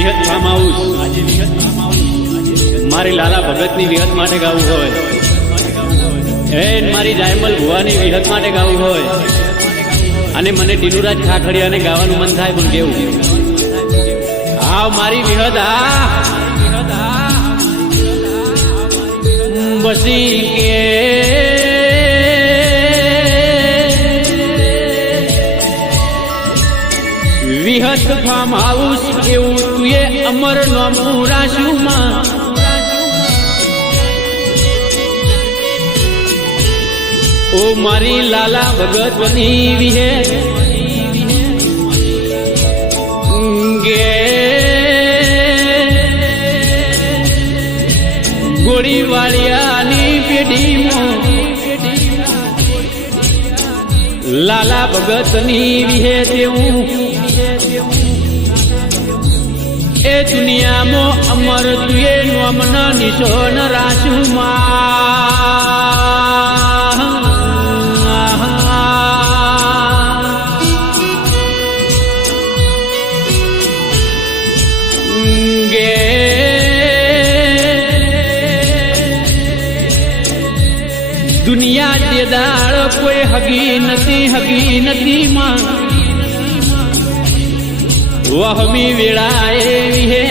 વિહત farm house મારી લાલા ભગતની વિહત માટે ગાવું હોય, મારી જાયમલ ભુવાની વિહત માટે ગાવું હોય અને મને ટીનુરાજ ખાખડિયાને ગાવાનું મન થાય પણ કેવું આ મારી વિહત બસી કે વિહત ફાર્મ હાઉસ એવું તુએ અમર નોમું રાશુમાં ઓ મારી લાલા ભગતની વિહે ગે ગોળીવાળિયાની પેઢીમાં લાલા ભગતની વિહે તેવું એ દુનિયામાં અમર તુએ નોમના નિશોન રાશુમાં ગે દુનિયા જે દાળ કોઈ હગી નથી માં વહમી વેળાએ વિહે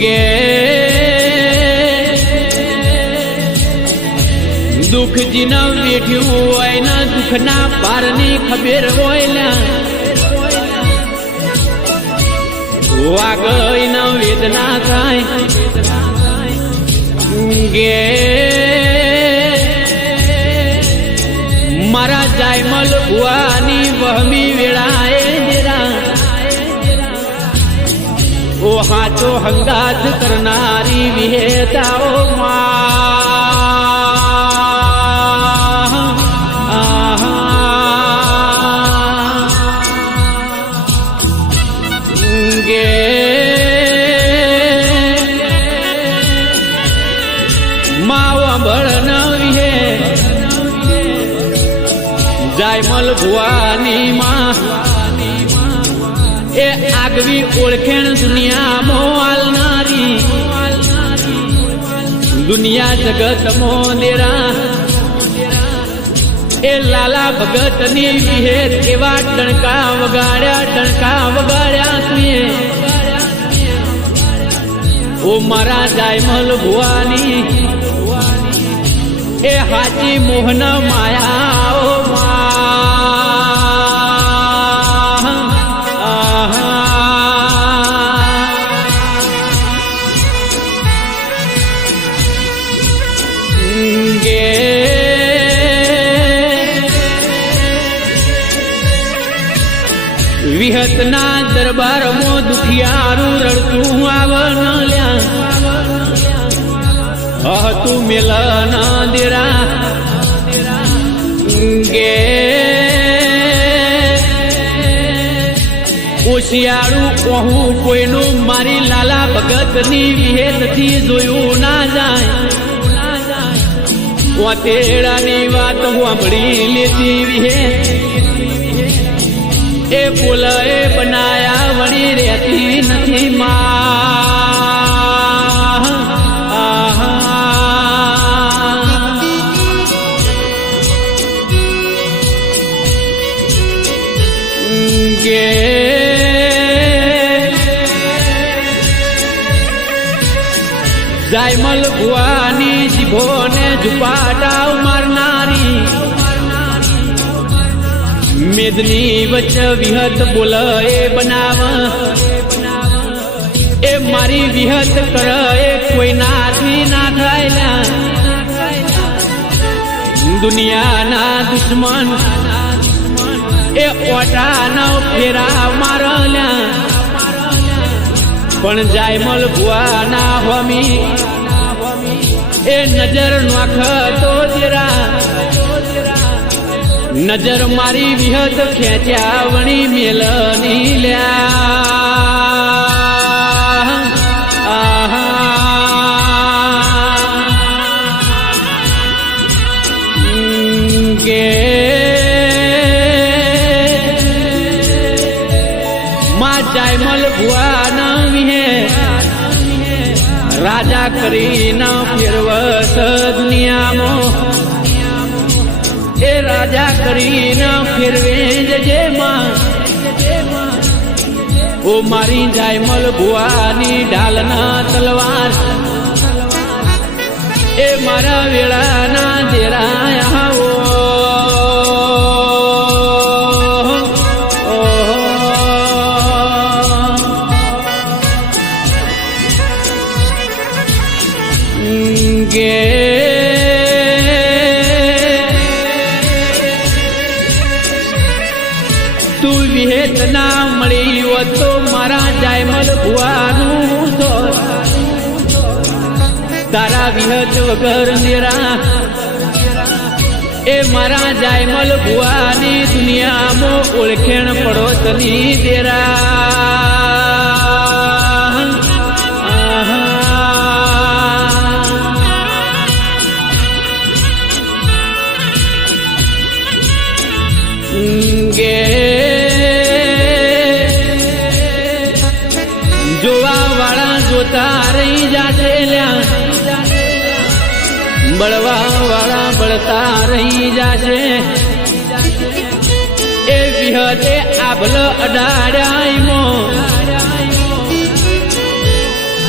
ગે દુઃખ જીને વેઠ્યું હોય ને દુઃખના પારની ખબર હોય વાગઈ ન વેદના થાય ગે મારા જાયમલ ભુવાની વહમી વેળાએ દેરા ઓ હાચો હંગાત કરનારી વિહેતાઓ ગે માવા બળ ન વિહે જાયમલ ભુવાની માં એ આગવી ઓળખેણ દુનિયામાં આલનારી દુનિયા જગત મોદેરા એ લાલા ભગતની વિહે એવા ટણકા વગાડ્યા તુએ ઓ મારા જાયમલ ભુવાની એ હાચી મોહન માયા ઓ ગે વિહતના દરબારમાં દુખિયારું રડતું આવન લ્યા તું મેલન દેરા ગે ઓશિયાળું કહું કોઈનું મારી લાલા ભગતની વિહે નથી જોયું ના જાય વાતેડાની વાત સાંભળી લેતી વિહે એ બોલાએ બનાયા વળી રહેતી નથી માં ગે જાયમલ ભુવાની જીભોને ઝુપાટાવ મારનારી મેદની વચ્ચે વિહત બોલે બનાવ એ મારી વિહત કરે કોઈ નાથી ના થાય દુનિયાના દુશ્મન એ ઓટાનો ફેરા મારલ્યા પણ જાયમલ ભુવાના હોમી એ નજર નાખતો જરા નજર મારી વિહત ખેંચ્યા વણી મેલની લ્યા કે માં જાયમલ ભુવાના વિહે રાજા કરીને ફેરવસ દુનિયામાં એ રાજા કરીને ફેરવે જજે માં ઓ મારી જાયમલ ભુવાની ઢાલના તલવાર એ મારા વેળાના દેરાયા આવો ગે તું વિહેત ના મળી હોત તો મારા જાયમલ ભુવાનું તારા વિહત વગર નિરા એ મારા જાયમલ ભુવાની દુનિયામાં ઓળખેણ પડોતની દેરા ગે જોવા વાળા જોતા રહી જાશે લ્યા બળવા વાળા બળતા રહી જાશે એ વિહતે આભલ અડાડ્યાયમો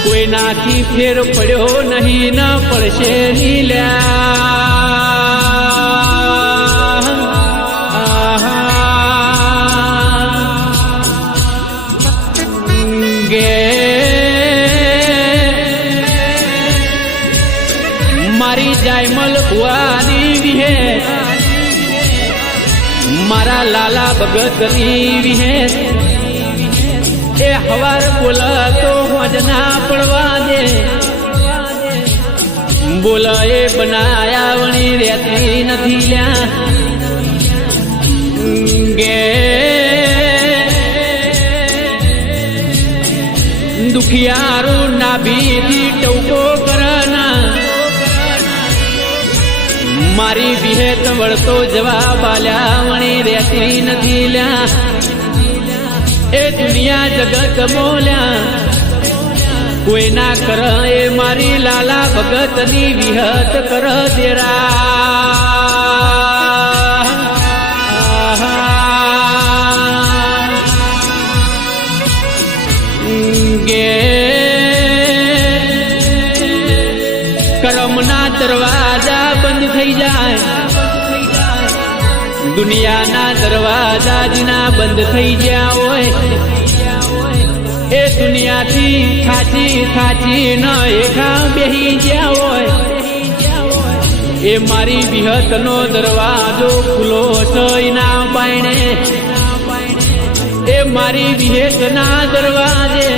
કોઈનાથી ફેર પડ્યો નહીં ન પડશે નીલ્યા મારી જાયમલ ભુવાની વિહે મારા લાલા ભગતની વિહે એ હવાર બોલા તો હોજ ના પડવા દે બોલા એ બનાયા વણી રહેતી નથી લ્યા ગે દુખિયારું નાભીથી ટવકો કરના મારી વિહેત વળતો જવાબ આલ્યા વણી રહેતી નથી લ્યા એ દુનિયા જગત મોલ્યા કોઈ ના કર એ મારી લાલા ભગતની વિહત કર દેરા ગે કરમના દરવાજા બંધ થઈ જાય દુનિયાના દરવાજા જીના બંધ થઈ ગયા હોય એ દુનિયાથી થાચી ન એકા બેહી ગયા હોય એ મારી વિહતનો દરવાજો ખુલ્લો થઈ ના પાણે એ મારી વિહેતના દરવાજે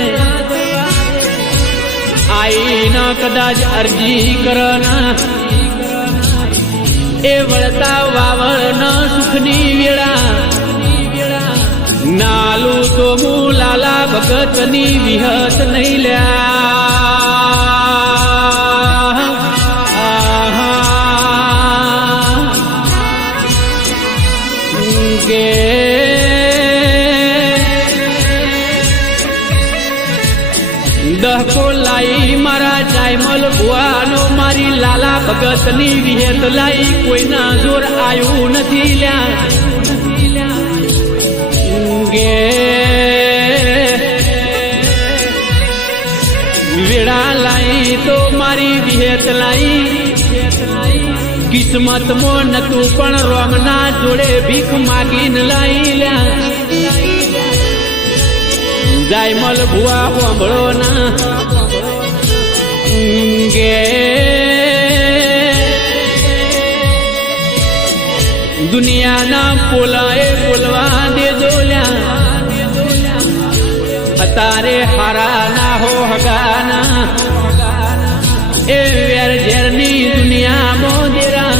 આઈને કદાચ અરજી કરના એ વળતા વાવળ ન સુખની વેળા નાલું તો હું લાલા ભગતની વિહત નહીં લ્યા ગે દહકો લાઈ મારા જાયમલ ભુવાનો મારી લાલા ભગતની વિહેત લાઈ કોઈના જોર આયું નથી લ્યા ગે વેળા લાઈ તો મારી વિહેત લાઈ કિસ્મતમાં નતું પણ રોમના જોડે ભીખ માગીને લાઈ લ્યા જાયમલ ભુવા સાંભળો ના ગે દુનિયાના પોલાએ બોલવા દેજો લ્યા અતારે હારા ના હો હગાના એ વેર ઝેરની દુનિયા મોદેરા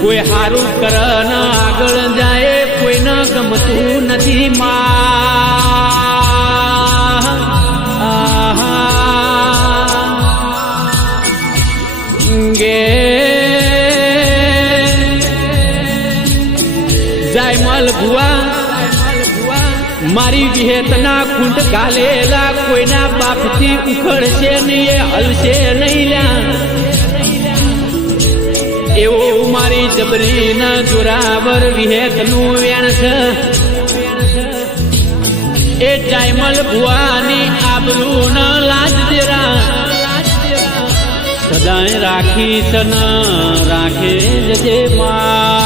કોઈ હારું કર ન આગળ જાય કોઈ ન ગમતું નથી ગે જાયમલ ભુવા મારી વિહેતના ખૂંટ ગાલેલા કોઈના બાપથી ઉખડશે નહીં, એ હલશે નહીં લ્યા. એવો મારી જબરીના જોરાવર વિહેતનું વેણ છે. એ ટાઈમલ ભુવાની આબરૂ ન લાજ દેરા સદાય રાખી તન રાખે જજે માં.